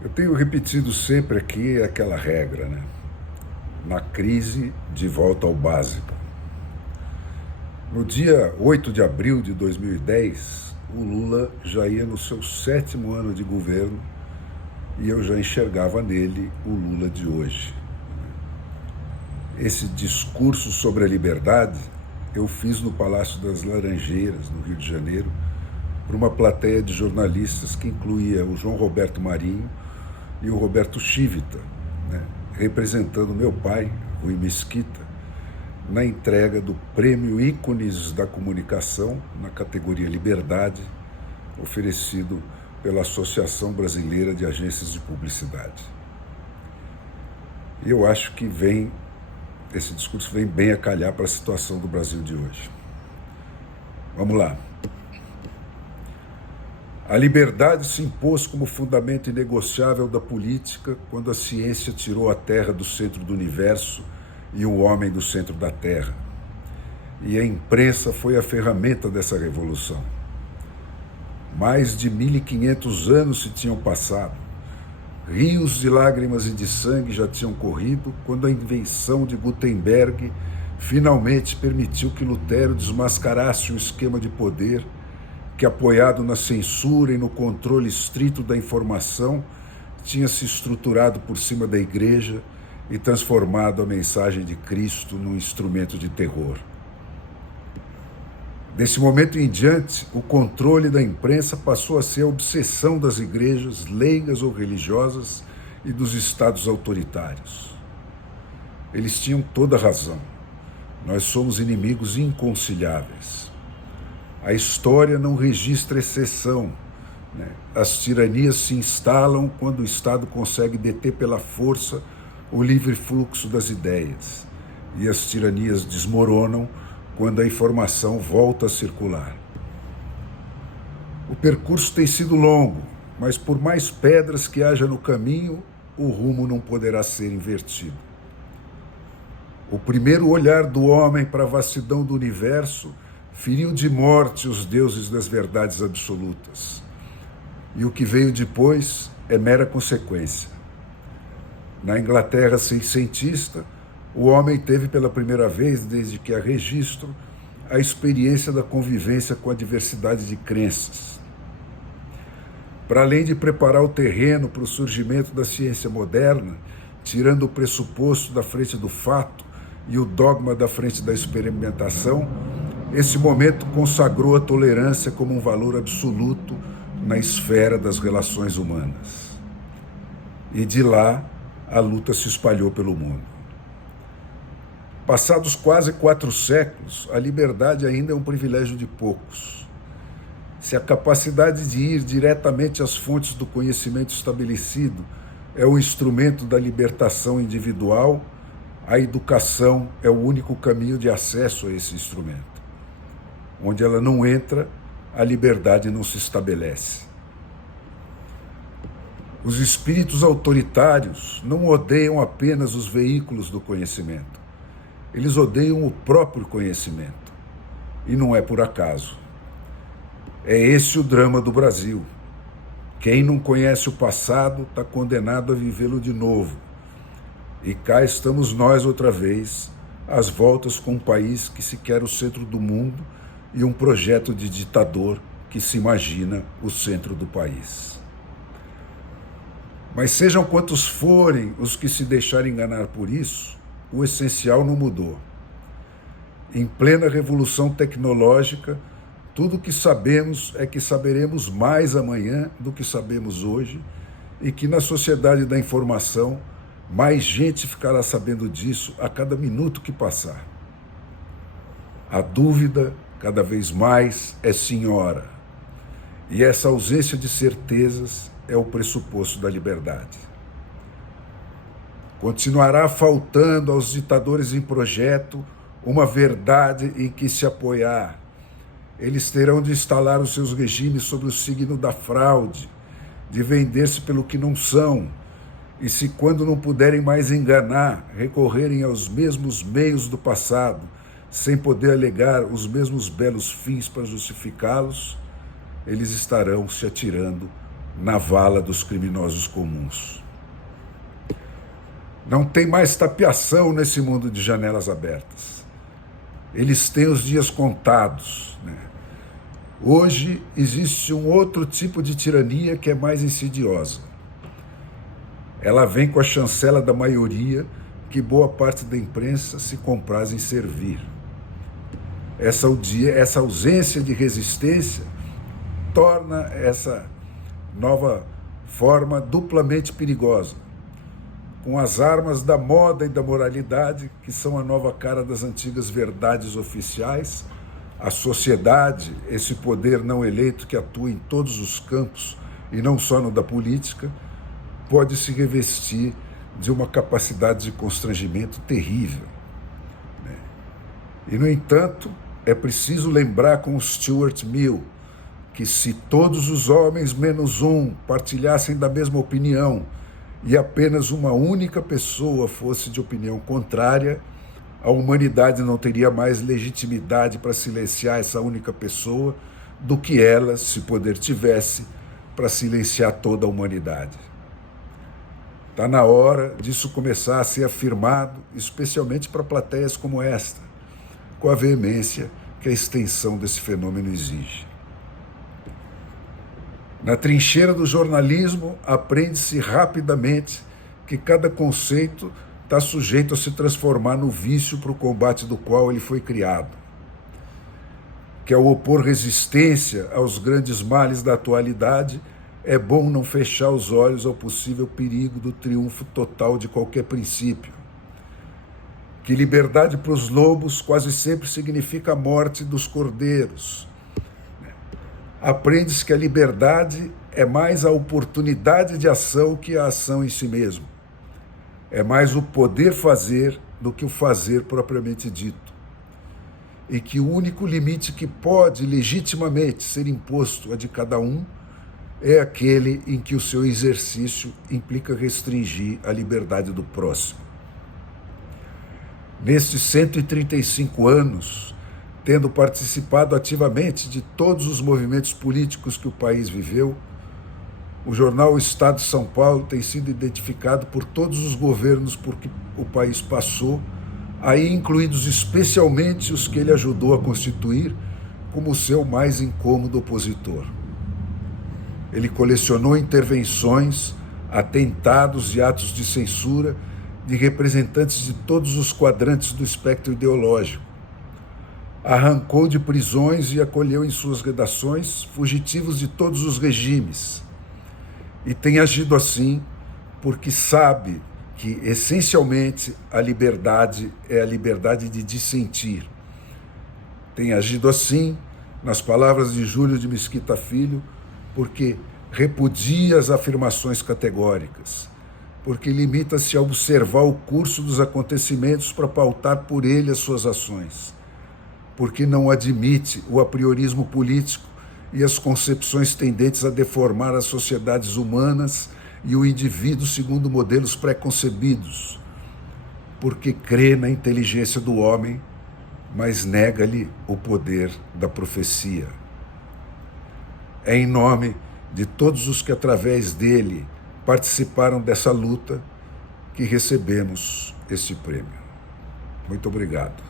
Eu tenho repetido sempre aqui aquela regra, né? Na crise, de volta ao básico. No dia 8 de abril de 2010, o Lula já ia no seu 7º ano de governo e eu já enxergava nele o Lula de hoje. Esse discurso sobre a liberdade eu fiz no Palácio das Laranjeiras, no Rio de Janeiro, para uma plateia de jornalistas que incluía o João Roberto Marinho e o Roberto Chivita, né, representando meu pai, Rui Mesquita, na entrega do Prêmio Ícones da Comunicação, na categoria Liberdade, oferecido pela Associação Brasileira de Agências de Publicidade. E eu acho que esse discurso vem bem a calhar para a situação do Brasil de hoje. Vamos lá. A liberdade se impôs como fundamento inegociável da política quando a ciência tirou a Terra do centro do universo e o homem do centro da Terra. E a imprensa foi a ferramenta dessa revolução. Mais de 1.500 anos se tinham passado. Rios de lágrimas e de sangue já tinham corrido quando a invenção de Gutenberg finalmente permitiu que Lutero desmascarasse o esquema de poder que, apoiado na censura e no controle estrito da informação, tinha se estruturado por cima da igreja e transformado a mensagem de Cristo num instrumento de terror. Desse momento em diante, o controle da imprensa passou a ser a obsessão das igrejas, leigas ou religiosas, e dos estados autoritários. Eles tinham toda a razão. Nós somos inimigos inconciliáveis. A história não registra exceção, né? As tiranias se instalam quando o Estado consegue deter pela força o livre fluxo das ideias, e as tiranias desmoronam quando a informação volta a circular. O percurso tem sido longo, mas por mais pedras que haja no caminho, o rumo não poderá ser invertido. O primeiro olhar do homem para a vastidão do universo feriu de morte os deuses das verdades absolutas. E o que veio depois é mera consequência. Na Inglaterra seiscentista, o homem teve pela primeira vez, desde que há registro, a experiência da convivência com a diversidade de crenças. Para além de preparar o terreno para o surgimento da ciência moderna, tirando o pressuposto da frente do fato e o dogma da frente da experimentação, esse momento consagrou a tolerância como um valor absoluto na esfera das relações humanas. E de lá, a luta se espalhou pelo mundo. Passados quase 4 séculos, a liberdade ainda é um privilégio de poucos. Se a capacidade de ir diretamente às fontes do conhecimento estabelecido é o instrumento da libertação individual, a educação é o único caminho de acesso a esse instrumento. Onde ela não entra, a liberdade não se estabelece. Os espíritos autoritários não odeiam apenas os veículos do conhecimento. Eles odeiam o próprio conhecimento. E não é por acaso. É esse o drama do Brasil. Quem não conhece o passado está condenado a vivê-lo de novo. E cá estamos nós outra vez, às voltas com um país que se quer o centro do mundo e um projeto de ditador que se imagina o centro do país. Mas sejam quantos forem os que se deixarem enganar por isso, o essencial não mudou. Em plena revolução tecnológica, tudo o que sabemos é que saberemos mais amanhã do que sabemos hoje e que na sociedade da informação, mais gente ficará sabendo disso a cada minuto que passar. A dúvida, cada vez mais, é senhora. E essa ausência de certezas é o pressuposto da liberdade. Continuará faltando aos ditadores em projeto uma verdade em que se apoiar. Eles terão de instalar os seus regimes sob o signo da fraude, de vender-se pelo que não são, e se quando não puderem mais enganar, recorrerem aos mesmos meios do passado, sem poder alegar os mesmos belos fins para justificá-los, eles estarão se atirando na vala dos criminosos comuns. Não tem mais tapiação nesse mundo de janelas abertas. Eles têm os dias contados, né? Hoje existe um outro tipo de tirania que é mais insidiosa. Ela vem com a chancela da maioria que boa parte da imprensa se compraz em servir. Essa ausência de resistência torna essa nova forma duplamente perigosa, com as armas da moda e da moralidade, que são a nova cara das antigas verdades oficiais. A sociedade, esse poder não eleito que atua em todos os campos e não só no da política, pode se revestir de uma capacidade de constrangimento terrível. E, no entanto, é preciso lembrar com Stuart Mill que se todos os homens menos um partilhassem da mesma opinião e apenas uma única pessoa fosse de opinião contrária, a humanidade não teria mais legitimidade para silenciar essa única pessoa do que ela, se poder tivesse, para silenciar toda a humanidade. Está na hora disso começar a ser afirmado, especialmente para plateias como esta, com a veemência que a extensão desse fenômeno exige. Na trincheira do jornalismo, aprende-se rapidamente que cada conceito está sujeito a se transformar no vício para o combate do qual ele foi criado. Que ao opor resistência aos grandes males da atualidade, é bom não fechar os olhos ao possível perigo do triunfo total de qualquer princípio. Que liberdade para os lobos quase sempre significa a morte dos cordeiros. Aprende-se que a liberdade é mais a oportunidade de ação que a ação em si mesmo. É mais o poder fazer do que o fazer propriamente dito. E que o único limite que pode legitimamente ser imposto a de cada um é aquele em que o seu exercício implica restringir a liberdade do próximo. Nestes 135 anos, tendo participado ativamente de todos os movimentos políticos que o país viveu, o jornal O Estado de São Paulo tem sido identificado por todos os governos por que o país passou, aí incluídos especialmente os que ele ajudou a constituir, como o seu mais incômodo opositor. Ele colecionou intervenções, atentados e atos de censura de representantes de todos os quadrantes do espectro ideológico. Arrancou de prisões e acolheu em suas redações fugitivos de todos os regimes. E tem agido assim porque sabe que, essencialmente, a liberdade é a liberdade de dissentir. Tem agido assim, nas palavras de Júlio de Mesquita Filho, porque repudia as afirmações categóricas, porque limita-se a observar o curso dos acontecimentos para pautar por ele as suas ações, porque não admite o apriorismo político e as concepções tendentes a deformar as sociedades humanas e o indivíduo segundo modelos pré-concebidos, porque crê na inteligência do homem, mas nega-lhe o poder da profecia. É em nome de todos os que através dele participaram dessa luta que recebemos este prêmio. Muito obrigado.